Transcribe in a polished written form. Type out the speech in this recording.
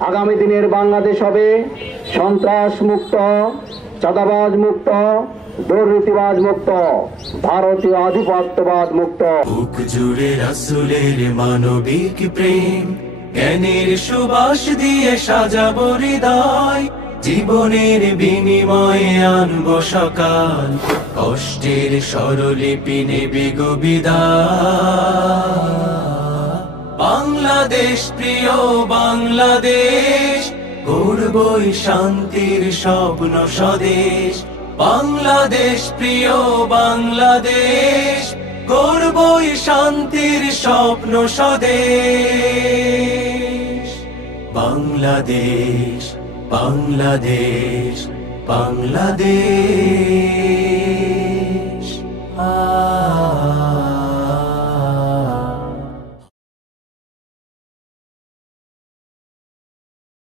আগামী দিনের বাংলাদেশ হবে সন্ত্রাস মুক্ত, চাঁদাবাজ মুক্ত, দুর্নীতিবাজ মুক্ত, ভারতীয় আধিপত্যবাদ মুক্ত। বুক জুড়ে রাসূলের মানবিক প্রেম, জ্ঞানের সুবাস দিয়ে সাজাবো হৃদয়, জীবনের বিনিময়ে আনবো সকাল, কষ্টের স্বরলিপি নেবে গো বিদায়। বাংলাদেশ প্রিয় বাংলাদেশ, গড়বই শান্তির স্বপ্ন স্বদেশ। বাংলাদেশ প্রিয় বাংলাদেশ, গড়বই শান্তির স্বপ্ন স্বদেশ। বাংলাদেশ বাংলাদেশ বাংলাদেশ।